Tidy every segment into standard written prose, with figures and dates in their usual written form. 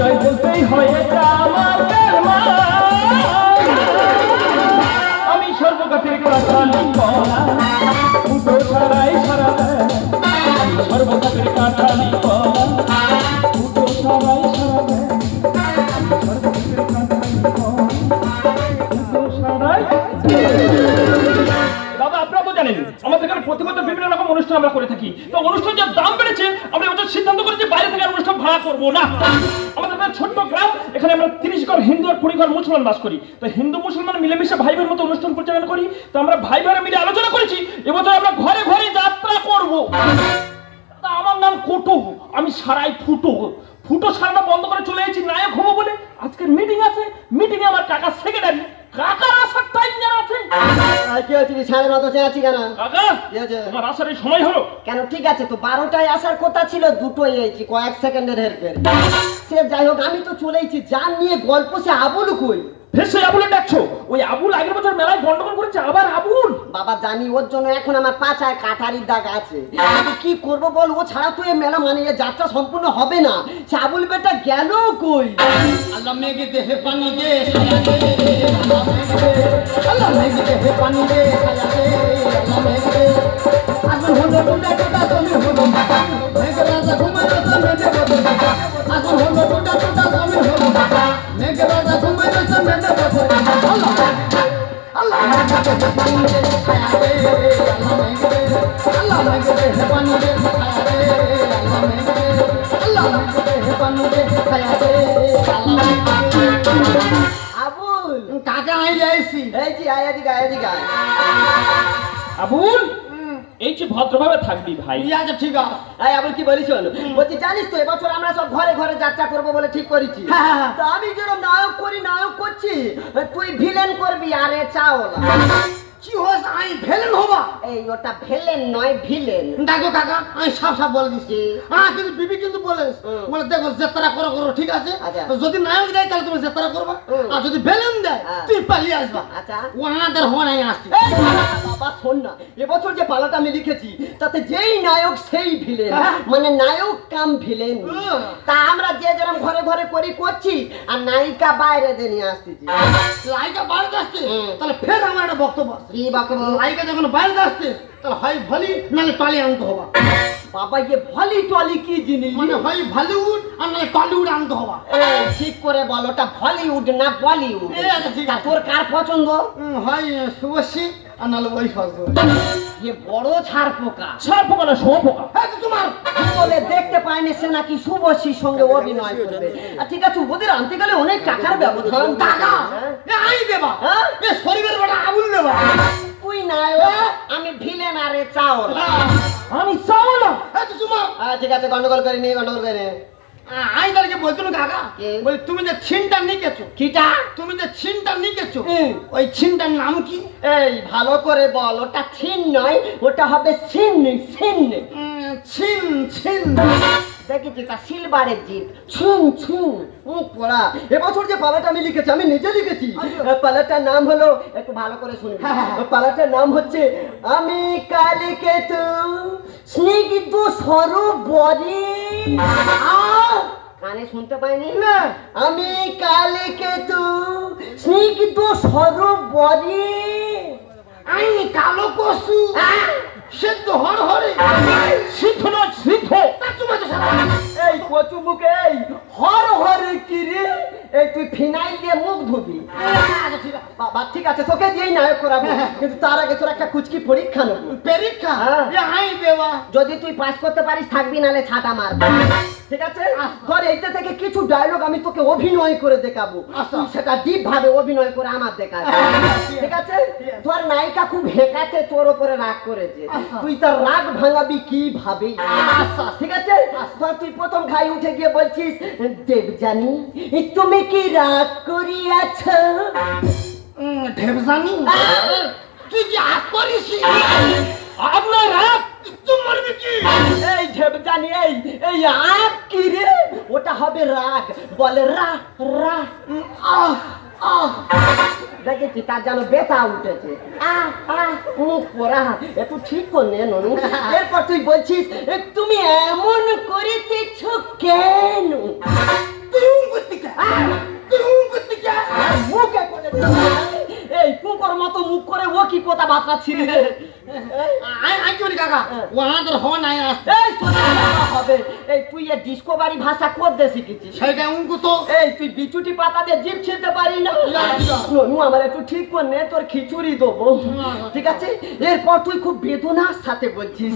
অভিনয় বলতেই হয় এটা আমাদের মা। আমি সর্বগাতের কাঁঠালি কলা, ফুটো ছাড়াই সারা দেয়। আমি সর্বগাতের কাঁঠালি কলা, ফুটো ছাড়াই সারা দেয়। আমি সর্বগাতের কাঁঠালি কলা, ফুটো ছাড়াই। দাদা আপনারা তো জানেন আমাদের এখানে প্রতি বছর বিভিন্ন রকম অনুষ্ঠান আমরা করে থাকি। তো অনুষ্ঠান যার দাম বেড়েছে আমরা এবছর সিদ্ধান্ত করেছি বাইরে থেকে আর অনুষ্ঠান ভাড়া করবো না। আমাদের একটা ছোট্ট গ্রাম, এখানে আমরা 30 ঘর হিন্দু আর 20 ঘর মুসলমান বাস করি। তো হিন্দু মুসলমান মিলেমিশে ভাই ভাইয়ের মতো অনুষ্ঠান পরিচালনা করি। তো আমরা ভাই ভাইরা মিলে আলোচনা করেছি এবছর আমরা ঘরে ঘরে যাত্রা করব। আমার নাম কোটো, আমি সারাই ফুটো। ফুটো সারাটা বন্ধ করে চলে এসেছি নায়ক হবো বলে। আজকের মিটিং আছে, মিটিংয়ে আমার কাকা সেক্রেটারি, কাকার আসার টাইম জানা আছে। কি হচ্ছে কি 9:30 আছি কেন? কাকা তোমার আসার সময় হলো কেন? ঠিক আছে তো 12টায় আসার কথা ছিল, 2টোই এসেছি, কয়েক সেকেন্ডের হেরফের। সে যাই হোক আমি তো চলেইছি। যার নিয়ে গল্প সে আবুল কই? ফের আবুলে ডাকছো? ওই আবুল আগের বছর মেলায় গন্ডগোল করেছে, আবার আবুল? বাবা জানি, ওর জন্য এখন আমার পাছায় কাটারির দাগ আছে। কি করব বল, ও ছাড়া তো এই মেলা মানে যাত্রা সম্পূর্ণ হবে না। সে আবুল বেটা গেল কই? আল্লাহ মেঘে দেহে পানি দে আল্লাহ মেঘে দেহে পানি দে আল্লাহ মেঘে আসল হলো টুটা টুটা তুমি হলো মেঘে রাজা ঘুমায় রাজা মেঘে বসে আসল হলো টুটা টুটা তুমি হলো মেঘে রাজা ঘুমায় রাজা মেঘে বসে আল্লাহ আল্লাহ মেঘে দেহে পানি দে আল্লাহ মেঘে দেহে পানি দে আল্লাহ মেঘে দেহে পানি দে আবুল কাকা আই যাইছি। এই যে আয় এদিকে, আয় এদিকে আয়। আবুল এই যে ভদ্রভাবে থাকবি ভাই। আচ্ছা ঠিক আছে। এই আবুল কি বলিস? বলছি জানিস তো এবছর আমরা সব ঘরে ঘরে যাত্রা করবো বলে ঠিক করেছি। তো আমি যেরকম নায়ক করি, নায়ক করছি, তুই ভিলেন করবি। আরে চাওলা কি হোস আই ভেলেন হবা? এই ওটা ভিলেন নয়, ভিলেন। দেখো কাকা আমি সব সব বলে দিচ্ছি। কিন্তু বিবি কিন্তু বলে দেখো যাত্রা করো করো ঠিক আছে। তো যদি নায়ক দেয় তাহলে তুমি যাত্রা করবা, আর যদি ভেলেন দেয় তুই পালিয়ে আসবা। আচ্ছা ওনাদের হওয়া নাই আসছি। বাবা শোন না, এবছর যে পালাটা আমি লিখেছি তাতে যেই নায়ক সেই ভিলেন, মানে নায়ক কাম ভিলেন। তা আমরা যে যেরকম ঘরে ঘরে করি করছি, আর নায়িকা বাইরে দিয়ে নিয়ে আসতেছি। লাইকা বাইরে আসছে তাহলে ফের আমার একটা বক্তব্য আছে। কি বাবা? লাইকা যখন বাইরে আসছে তাহলে হয় ভলি নাহলে টলি আনতে হবা। বাবা ये ভলি টলি কি জিনিস? মানে হয় বলিউড আর নাহলে টলিউড আনতে হবা। ঠিক করে বল, ওটা হলিউড না বলিউড? আচ্ছা ঠিক আছে। তোর কার পছন্দ? হয় শুভশ্রী আর নাহলে ওই সরকার। ये বড় ছাড় পোকা। ছাড় পোকা না শো পোকা। তোমার বলে দেখতে পাইনি সে নাকি শুভশ্রীর সঙ্গে অভিনয় করবে। আর ঠিক আছে ওদের আনতে গেলে অনেক টাকার ব্যবধান। টাকা আই দেবা, এ শরীরের বড় আবুল দেবা। তুই নায়ক, আমি ভিলেন। আরে চাওলা আমি চাওলা। তোমার ঠিক আছে, গন্ডগোল করিনি, গন্ডগোল করিনি। আই তাহলে বলছিল কাকা বলি তুমি যে ছিনটা নিকেছো। কিটা? তুমি যে ছিনটা নিকেছো ওই ছিনটার নাম কি? এই ভালো করে বল, ওটা ছিন নয়, ওটা হবে সিন। সিন ছিন ছিন দেখেছি তা সিলভারের জিপ। ছিন ছিন মুখ পড়া। এবছর যে পালাটা আমি লিখেছি, আমি নিজে লিখেছি। পালাটার নাম হলো, একটু ভালো করে শুনবি, পালাটার নাম হচ্ছে আমি কালকে তো স্নিগ্ধ সরোবরে। কানে শুনতে পাইনি না? আমি কালকে তো স্নিগ্ধ সরোবরে আমি কালো কসু সেদ্ধ হর হরে সিদ্ধ নয় সিদ্ধ। এই কচু মুখে এই হর হরে কি রে? এই তুই ফিনাইল দিয়ে মুখ ধুবি। বাবা ঠিক আছে, তোকে দিয়েই নায়ক করাবো, কিন্তু তার আগে তোর একটা কুচকি পরীক্ষা নেব। পরীক্ষা? আই দেবা। যদি তুই পাস করতে পারিস থাকবি, নালে ছাটা মারবি। ঠিক আছে? ধর এইটা থেকে কিছু ডায়লগ আমি তোকে অভিনয় করে দেখাবো, তুই সেটা ডিপ ভাবে অভিনয় করে আমার দেখাবি। ঠিক আছে? ধর নায়িকা খুব হেকাতে তোর উপরে রাগ করেছে, তুই তার রাগ ভাঙাবি কি ভাবে। ঠিক আছে? ধর তুই প্রথম ঘাই উঠে গিয়ে বলছিস, দেবজানি তুমি কি রাগ করিয়াছ? দেবজানি তুই কি রাগ করিস? আপনার রাগ মরবি কি? এই দেবজানি এই এই রাগ কি রে? ওটা হবে রাগ। বলে রা রা আহ আহ। দেখেছি তার যেন বেতা উঠেছে। মুখ পড়া একটু ঠিক করলে ননু। এরপর তুই বলছিস তুমি এমন করিতেছ কেন? তুই কথাবার্তা ছিলি রে আই কি বলি কাকা ওয়াদের হওয়া নাই আসতে এই সোনা হবে এই তুই এ ডিসকভারি ভাষা কোদ দে শিখেছিস সেইটা উনকু তো এই তুই বিচুটি পাতা দিয়ে জিভ ছিলতে পারি না ননু আমার একটু ঠিক করে নে তোর খিচুড়ি দেবো ঠিক আছে এরপর তুই খুব বেদনার সাথে বলছিস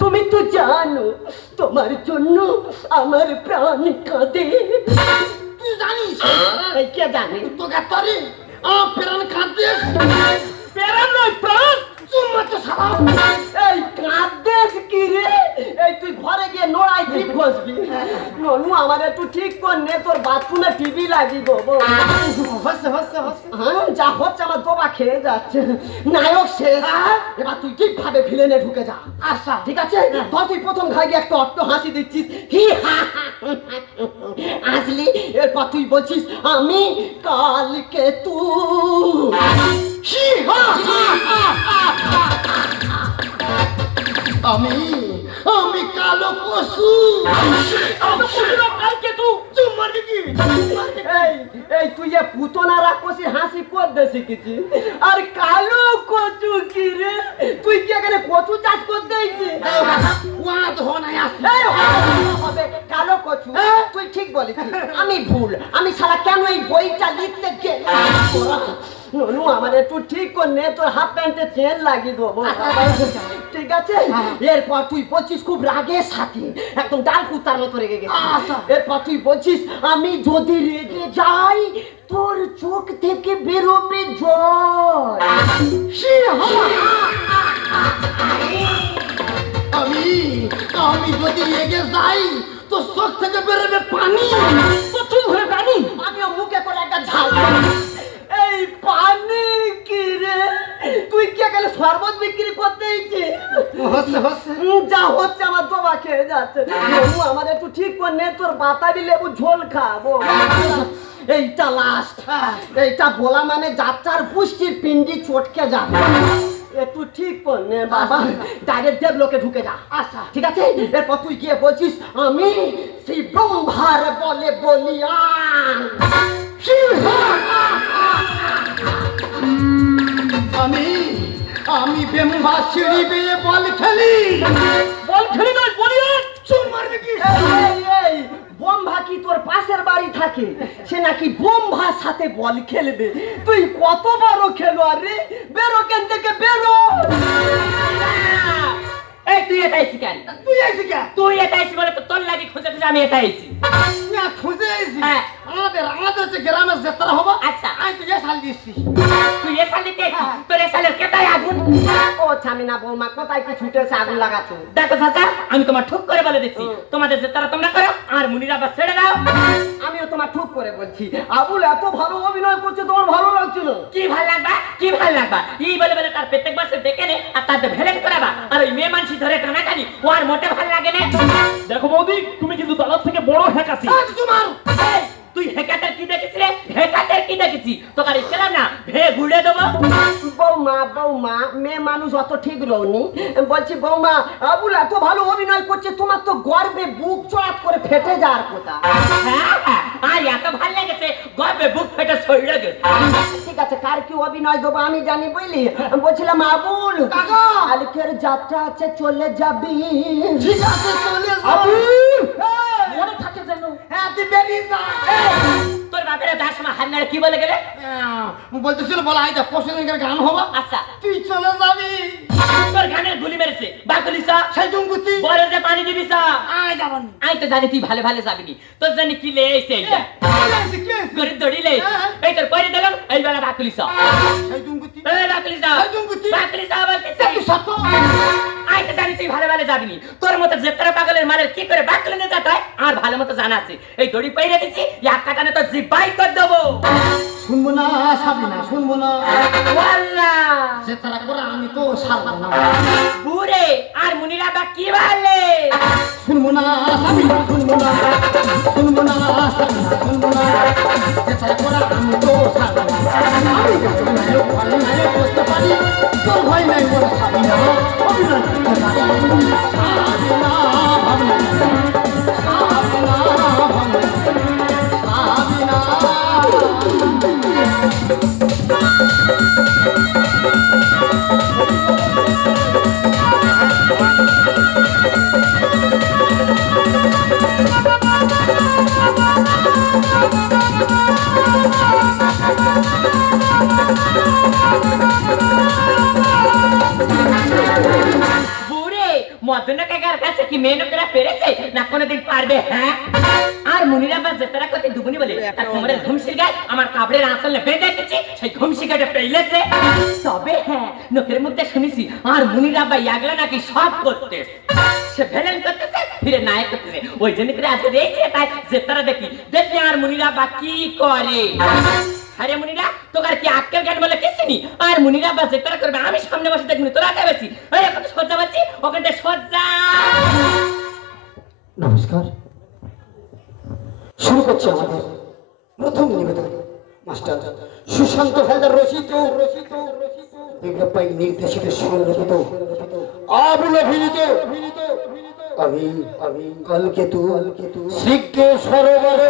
তুমি তো জানো তোমার জন্য আমার প্রাণ কাঁদে তুই জানিস এই কে জানে তো গাতারি প্রাণ কাঁদিস প্রাণ নয় প্রাণ চুম্মা তো সারা এই কাঁদেস কি রে এই তুই ঘরে গিয়ে নোড়াই জিভ ঘষবি ননু আমার একটু ঠিক কর নে তোর বাথরুমে টিভি লাগি দেবো হচ্ছে হচ্ছে হচ্ছে হ্যাঁ যা হচ্ছে আমার দোবা খেয়ে যাচ্ছে নায়ক শেষ এবার তুই ঠিকভাবে ভিলেনে ঢুকে যা আচ্ছা ঠিক আছে ধর তুই প্রথম ঘাই গিয়ে একটা অট্ট হাসি দিচ্ছিস হি হা আসলি এরপর তুই বলছিস আমি কালকে তুই হি হা আমি আমি কালো পশু কালকে তুই চুম্মার কি এই এই তুই এ পুতনা রাক্ষসী হাসি কর দে শিখেছিস আর কালো কচু কি রে তুই কি এখানে কচু চাষ করতে এসেছিস ওয়াদ হওয়া নাই আসতে এই হবে কালো কচু তুই ঠিক বলেছিস আমি ভুল আমি সারা কেন এই বইটা লিখতে গেলাম ননু আমার একটু ঠিক কর নে তোর হাফ প্যান্টে চেন লাগিয়ে দেবো ঠিক আছে এরপর তুই বলছিস খুব রাগের সাথে একদম ডাল কুত্তার মতো রেগে গেছিস এরপর তুই বলছিস আমি যদি রেগে যাই তোর চোখ থেকে বেরোবে জল আমি আমি যদি রেগে যাই তো চোখ থেকে বেরোবে পানি প্রচুর হয়ে পানি আমিও মুখে করে একটা ঝাল এই পানি কি রে তুই কি এখানে শরবত বিক্রি করতে এসেছিস হচ্ছে হচ্ছে যা হচ্ছে আমার দোবা খেয়ে যাচ্ছে ননু আমার একটু ঠিক করে নে তোর বাতাবি লেবু ঝোল খাবো এইটা লাস্ট এইটা বলা মানে যাত্রার পুষ্টির পিন্ডি চটকে যাবে একটু ঠিক কর নে বাবা ডাইরেক্ট দেবলোকে ঢুকে যা আচ্ছা ঠিক আছে এরপর তুই গিয়ে বলছিস আমি সেই ব্রহ্মার বলে বলিয়ান আমি আমি বেম্বা সিঁড়ি বেয়ে বল খেলি নয় বলিয়ান চুম মারবি কি এই ব্রহ্মা কি তোর পাশের বাড়ি থাকে সে নাকি ব্রহ্মার সাথে বল খেলবে তুই কত বড় খেলোয়াড় রে বেরো কেন থেকে বেরো এই তুই এটা আইছি কেন তুই আইসি কে তুই এটা আইছি বলে তো তোর লাগি খুঁজে খুঁজে আমি এটা আইছি না খুঁজে আইসি হ্যাঁ। আমাদের হচ্ছে গ্রামের যাত্রা হবো আচ্ছা। আমি তুই সাল দিচ্ছি তুই এ সাল দিতে আইছি তোর এ সালের কেটাই আগুন ও ছামিনা বৌমা কোথায় কি ছুটেছে আগুন লাগাচ্ছ দেখো চাচা আমি তোমার ঠুক করে বলে দিচ্ছি তোমাদের যাত্রা তোমরা করো আর মুনিরা বা ছেড়ে দাও আমিও তোমার ঠুক করে বলছি আবুল এত ভালো অভিনয় করছে তোমার ভালো লাগছিল কি ভাল লাগবা কি ভাল লাগবা এই বলে বলে তার প্রত্যেক বছর দেখে নে আর তাতে ভেলেন করাবা আর ওই মেয়ে মানসি ধরে টানাটানি ও আর মোটে ভাল লাগে না দেখো বৌদি তুমি কিন্তু দাদার থেকে বড় হ্যাকাছি তোমার এই, তুই হেকাতের কি দেখেছিস রে হেকাতের কি দেখেছি তোকে আর ছিলাম না ভে ঘুরে দেবো বৌমা মেয়ে মানুষ অত ঠিক রওনি বলছি বৌমা আবুল এত ভালো অভিনয় করছে তোমার তো গর্বে বুক চড়াত করে ফেটে যাওয়ার কথা হ্যাঁ আর এত ভাল লেগেছে গর্বে বুক ফেটে শরীরে গেছে ঠিক আছে কার কি অভিনয় দেবো আমি জানি বুঝলি বলছিলাম আবুল কাকা। কালকের যাত্রা আছে চলে যাবি ঠিক আছে চলে যাও আবুল মনে থাকে যেন হ্যাঁ তুই বেরিয়ে যা তোর বাপেরা যার সময় হান্নারে কি বলে গেলে বলতেছিল বলা হয় পশুদের গান হবা আচ্ছা তুই চলে যাবি তোর গানের গুলি মেরেছে বাকুলি সা সেই জঙ্গুতি বলে যে পানি দিবি সা আয় যাবানি আমি তো জানি তুই ভালো ভালো যাবি তোর জানি কি লে এসে এইটা গরিব দড়ি লে এই তোর পরে দিলাম এই বেলা বাকুলি সা সেই জঙ্গুতি এই বাকুলি সা সেই জঙ্গুতি বাকুলি সা বলতে তুই সত্য আমি তো জানি তুই ভালো ভালো যাবি তোর মতো যেতটা পাগলের মালের কি করে বাকুলি নিয়ে যেতে হয় আর ভালো মতো জানা আছে এই দড়ি পাইরে দিছি এক কাটানে তো জিবাই করে দেবো শুনবো না সাবি না শুনবো না ওয়াল্লাহ যে তারা করে আমি তো সারবো না বুড়ে আর মুনিরা বা কি বলে শুনবো না সাবি না শুনবো না শুনবো না সাবি না শুনবো না যে তারা করে আমি তো সারবো না আমি ভয় নাই বসতে পারি তোর ভয় নাই বলে সাবি না অভিনয় করতে পারি সাবি না ভাবনা সাবি না ভাবনা সাবি না কাকার কাছে কি মেয়েরা পেরেছে না কোনোদিন পারবে? হ্যাঁ, আর মুনিরা বা যেতারা কত দুগুনি বলে তার কোমরের ঘুমসির গায়ে আমার কাপড়ের আঁচল বেঁধে রেখেছি, সেই ঘুমসি গাটা পেইলেছে। তবে হ্যাঁ, লোকের মধ্যে শুনেছি আর মুনিরা বা ইয়াগলা নাকি সব করতে, সে ভেলেন করতেছে ফিরে নায়ক করতেছে। ওই জন্য করে আজ রয়েছে তাই যেতারা দেখি আর মুনিরা বা কি করে। আরে মুনিরা তোর কি আক্কেল জ্ঞান বলে কিছু নি? আর মুনিরা বা যেতারা করবে আমি সামনে বসে দেখবি, তোরা কে বেশি ওই এখন সজ্জা পাচ্ছি ওখানে সজ্জা। নমস্কার, শুরু করছি আমাদের প্রথম নিবেদন। মাস্টার সুশান্ত হায়দার রচিত বিজ্ঞাপাই নির্দেশিত সংরক্ষিত আবুল অভিনীত আমি কালকেতু শ্রীজ্ঞ সরোবরে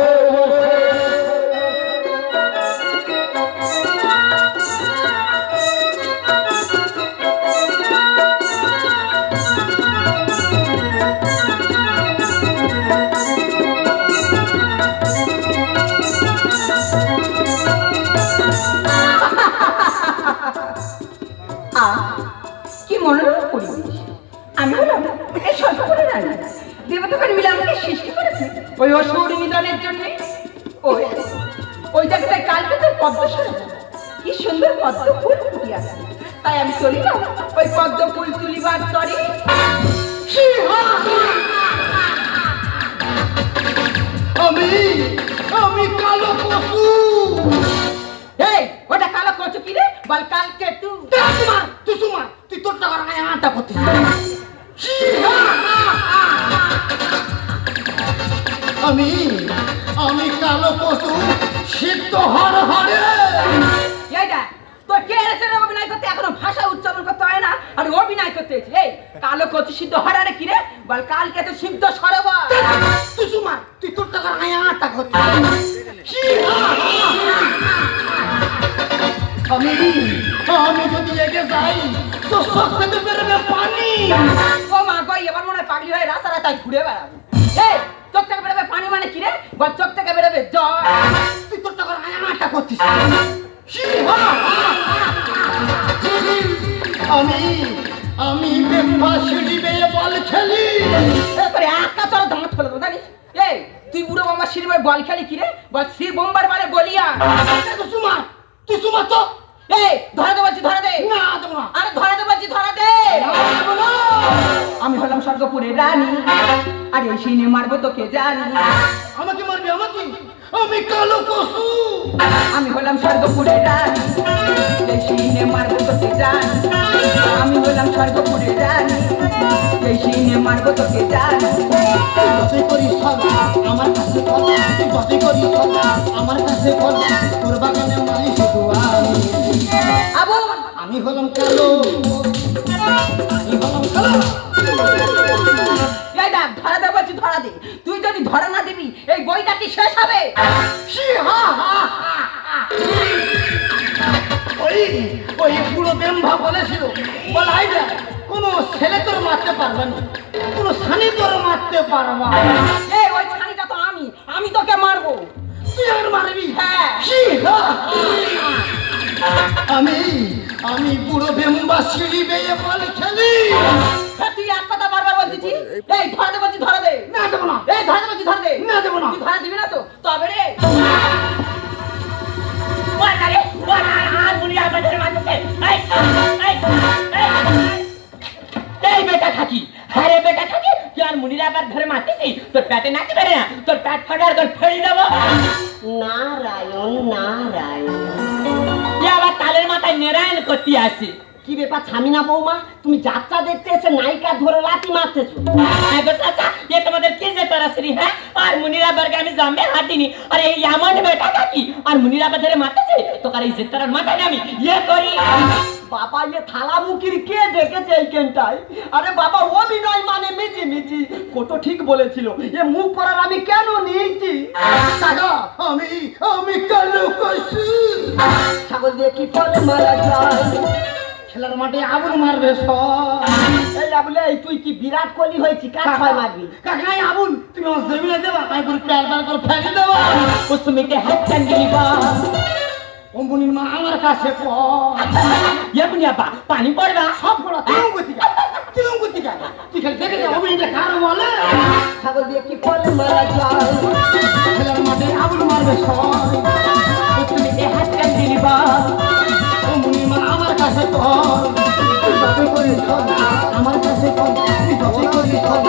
কি মনোরম পরিবেশ। আমি হলাম এই সর্বপরি রানী, দেবতাগণ মিলে আমাকে সৃষ্টি করেছে ওই অসুর নিধনের জন্য। ওই জায়গাটায় কালকে তোর পদ্ম সরে কি সুন্দর পদ্ম ফুল ফুটে আছে, তাই আমি চলিলাম ওই পদ্ম ফুল তুলিবার তরে। আমি কালো পশু। এই ওটা কালো কচু কি রে? বল কালকে তুই তোর টাকার আটা করতে আমি কালো পশু সিদ্ধ হরে এইটা তোর কে রেছে রে অভিনয় করতে? এখনো ভাষা উচ্চারণ করতে হয় না আর অভিনয় করতে হয়েছে। এই কালো কচু সিদ্ধ হরারে কি রে? বল কালকে তো সিদ্ধ সরোবর। তুই তোর টাকার আটা করতে আমি যদি এগে যাই তো সব থেকে বেরোবে পানি। ও মা গো, এবার মনে হয় পাগলি হয়ে রাস্তায় ঘুরে বেড়াবে। এই চোখ থেকে বেরোবে পানি মানে কি রে? বল চোখ থেকে বেরোবে জল। তুই তোর টাকার আটা করছিস। আমি বেম্বা সিঁড়ি বেয়ে বল খেলি। এরপরে একা তোর দাঁত ফেলে দেবো জানিস? এই তুই বুড়ো বাম্বা সিঁড়ি বেয়ে বল খেলি কি রে? বল শ্রী বোম্বার বারে বলিয়া। তুই সুমা তো। এই ধরা দে বলছি, ধরা দে। না দেবো না। আরে ধরা দে বলছি, ধরা দে। আমি হলাম স্বর্গপুরের রানী আর এই সিনে মারবো তোকে জানি। আমাকে মারবি? আমি কালো পশু। আমি হলাম স্বর্গপুরের রানী এই সিনে মারবো তোকে জানি। আমি হলাম স্বর্গপুরের রানী এই সিনে মারবো তোকে জানি। যতই করিস আমার কাছে বল, তুই যতই করিস আমার কাছে বল, তোর বাগানে মালি শুধু আবু আমি হলাম কালো। এই দেখ, ধরা দে বলছি, ধরা দে। তুই যদি ধরা না দিবি এই বইটা কি শেষ হবে? ওই পুরো বেম্ভা বলেছিল বল আইডা কোনো ছেলে তোর মারতে পারবে না, কোনো সানি তোর মারতে পারবা। এই ওই ছানিটা তো আমি তোকে মারবো। তুই আর মারবি? হ্যাঁ। আমি বুড়ো বেম্বা সিঁড়ি বেয়ে বল খেলি। তুই এক কথা বারবার বলছিস। এই ধরা দে বলছি, ধরা দে। না দেবো না। এই ধরা দে বলছি, ধরা দে। না দেবো না। তুই ধরা দিবি না তো? তবে রে আর মুনিরা বাজারে মারতে এই বেটা থাকি। আরে বেটা থাকি তুই আর মুনিরা আবার ধরে মারতেছি, তোর পেটে নাকি বেড়ে না, তোর পেট ফাটার তোর ফেলে দেবো। নারায়ণ নারায়ণ। আবার তালের মাথায় নেরায়ণ করতে আসি। কি ব্যাপার ছামিনা বৌমা, তুমি যাত্রা দেখতে এসে নায়িকা ধরে লাথি মারতেছো? এ তোমাদের কি যে তারাশ্রী? হ্যাঁ, আর মুনিরা বারকে আমি জমে হাঁটিনি। আর এই এমন বেটা থাকি আর মুনিরা ধরে মারতেছে, তোকার এই জেতার মাথায় আমি ইয়ে করি। বাবা ইয়ে থালা মুখির কে দেখেছে এইখানটায়? আরে বাবা অভিনয় মানে মিজি মিজি, কত ঠিক বলেছিল। এ মুখ পড়ার আমি কেন নিয়েছি? আমি কালো পশু। ছাগল দিয়ে কি ফল মারা যায়? খেলার মাঠে আগুন মারবে সব। এই আবুলে, তুই কি বিরাট কোহলি হয়েছি? কাজ ছয় মারবি? কাকাই আবুল তুমি আমার জমিনে দেবা, তাই করে প্যার প্যার করে ফেলে দেবা। কুসুমিতে হাত টাঙ্গিলি বা অম্বুনির মা আমার কাছে পানি পড়বা সব পড়া তুই তুই করতে গা তুই খালি দেখে যা অভিনয়টা কার বলে ছাগল দিয়ে কি ফল মারা যায় খেলার মাঠে আবুল মারবে সবাই তুমি এ হাত কান দিলিবা ও মুনিমা আমার কাছে কর তুই যতই করিস কর আমার কাছে কর তুই যতই করিস কর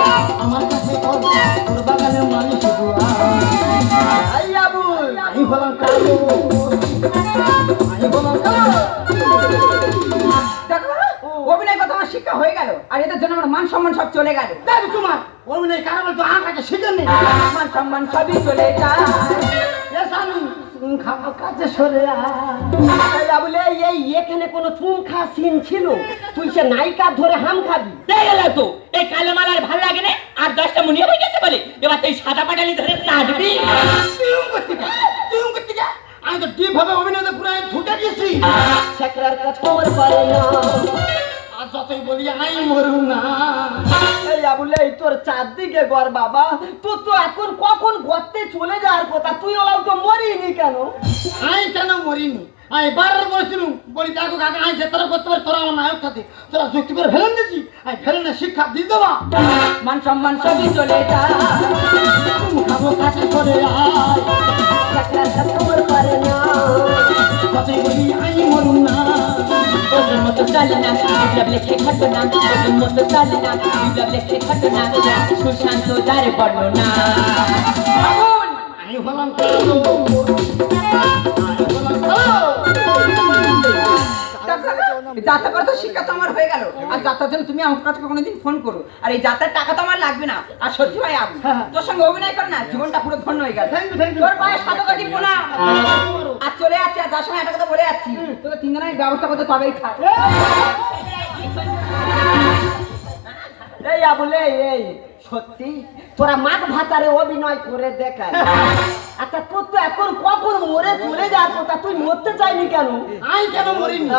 আমার কাছে কর তোর বাগানের মানুষ এই আবুল আমি বললাম কালো আমি বললাম কালো দেখো অভিনয় কথা আমার শিক্ষা হয়ে গেল আর এদের জন্য আমার মান সম্মান সব চলে গেল দেখ তোমার অভিনয় কার বল তো আঁকাকে শিখেননি মান সম্মান সবই চলে যায় এস আমি খাবো কাছে সরে এই আবুল এই এখানে কোনো চুন খা সিন ছিল তুই সে নায়িকা ধরে হাম খাবি দেখ গেল তো এই কালো মাল আর ভাল লাগে না আর 10টা মুনিয়া হয়ে গেছে বলে এবার তুই সাদা পাটালি ধরে নাচবি তুই করতে গা আমি তো ডিপ ভাবে অভিনয়তে পুরো ঢুকে গেছি ছেকরার কাজ খবর পারে না আর যতই বলি আই মরু না এই আবুল এই তোর চারদিকে গর বাবা তুই তো এখন কখন গর্তে চলে যাওয়ার কথা তুই ওলাও তো মরিনি কেন আই কেন মরিনি আমি বারবার বলছিলাম বলি দেখো কাকা আই যেতারা করতে পারে তোরা আমার নায়ক থাকে তোরা যুক্তি করে ফেলেন দিচ্ছি আমি ফেলেন শিক্ষা দিয়ে দেবা মান সম্মান সবই চলে যায় খাবো কাছে সরে আয় ছেকরার কাজ খবর পারে না যতই বলি আই মরু না ওদের মতো চলে না বিপ্লব লেখে ঘটনা ওদের মতো চলে না বিপ্লব লেখে ঘটনা সুশান্ত যার বর্ণনা আমি হলাম কালো আমি হলাম কালো যাত্রা করা তো শিক্ষা তো আমার হয়ে গেল আর যাত্রার জন্য তুমি আমার কাছে কোনোদিন ফোন করো আর এই যাত্রার টাকা তো আমার লাগবে না আর সত্যি ভাই আবু তোর সঙ্গে অভিনয় কর না জীবনটা পুরো ধন্য হয়ে গেল Thank you, thank you. তোর পায়ে সাধকা দিব না আর চলে যাচ্ছি আর যার সময় একটা কথা বলে যাচ্ছি তোকে তিনজনের ব্যবস্থা করতে তবেই খায় এই আবুল এই সত্যি তোরা মাঠ ভাতারে অভিনয় করে দেখায় আচ্ছা তোর তো এখন কখন মরে চলে যাওয়ার কথা তুই মরতে চাইনি কেন আই কেন মরিনি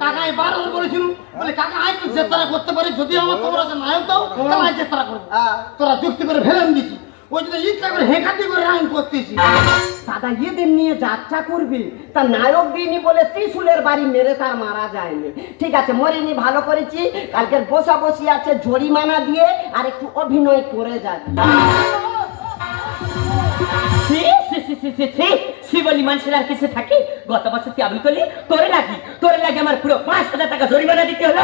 কাকা আমি বারবার বলেছিলাম বলে কাকা আই তো যেতারা করতে পারি যদি আমার খবর আছে নায়ক দাও তাহলে আই যেতারা করবো তোরা যুক্তি করে ফেলেন দিছি ওই জন্য ইচ্ছা করে হেঁকাটি করে আমি করতেছি দাদা এদের নিয়ে যাত্রা করবি তা নায়ক দিইনি বলে ত্রিশুলের বাড়ি মেরে তার মারা যায়নি ঠিক আছে মরিনি ভালো করেছি কালকের বসা বসি আছে জরিমানা দিয়ে আর একটু অভিনয় করে যাচ্ছি শিবলি মানুষের আর কিছু থাকে গত বছর তুই আবুল করলি তোরে লাগে আমার পুরো 5,000 টাকা জরিমানা দিতে হলো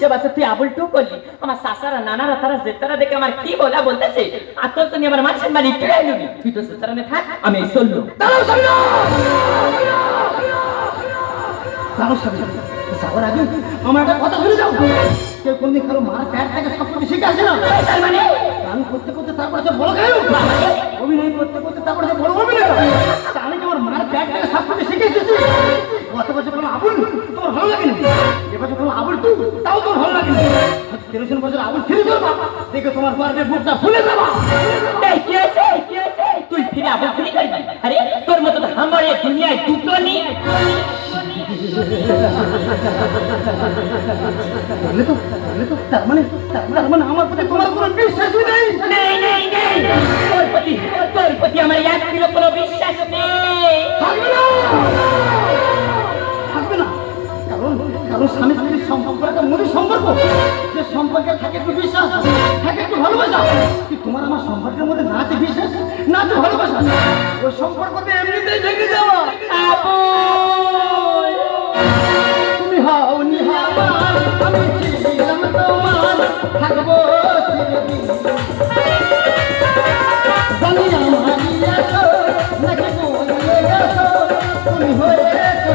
যে বছর তুই আবুল টু করলি আমার শাসারা নানারা তারা জেতারা দেখে আমার কি বলতেছে আর তোর তো নিয়ে আমার মানুষের মানে একটু নিবি তুই তো জেতারানে থাক আমি এই চললো যাওয়ার আগে আমার একটা কথা শুনে যাও কেউ কোনদিন কারো মার প্যাট থেকে সব কিছু শিখে আসে না তার মানে গান করতে করতে তারপরে সে বড় গায়ক অভিনয় করতে করতে তারপরে সে বড় অভিনয় আমি তোমার মার প্যাট থেকে সব কিছু শিখে এসেছি গত বছর কোনো আবুল তোমার ভালো লাগে না এবছর কোনো আবুল টু তাও তোমার ভালো লাগে না 13 বছর আবুল ফিরে যাবা দেখে তোমার পারবে বুকটা ফুলে যাবা এই কি হয়েছে তুই ফিরে আবুল ফিরে করবি আরে তোর মতো আমার এই দুনিয়ায় দুটো নেই তার মানে আমার প্রতি তোমার কোনো বিশ্বাসই নেই নেই তোর প্রতি আমার এক কিলো কোনো বিশ্বাস নেই থাকবে না কারণ স্বামী স্ত্রীর সম্পর্ক একটা মধুর সম্পর্ক যে সম্পর্কে থাকে একটু বিশ্বাস থাকে একটু ভালোবাসা কি তোমার আমার সম্পর্কের মধ্যে না আছে বিশ্বাস না আছে ভালোবাসা ওই সম্পর্কতে এমনিতেই ভেঙে যাওয়া তুমি হও নিহার আমি ছিলাম তোমার থাকবো চিরদিন জানি আমার আছো নাকি বলে গেছো তুমি হয়েছো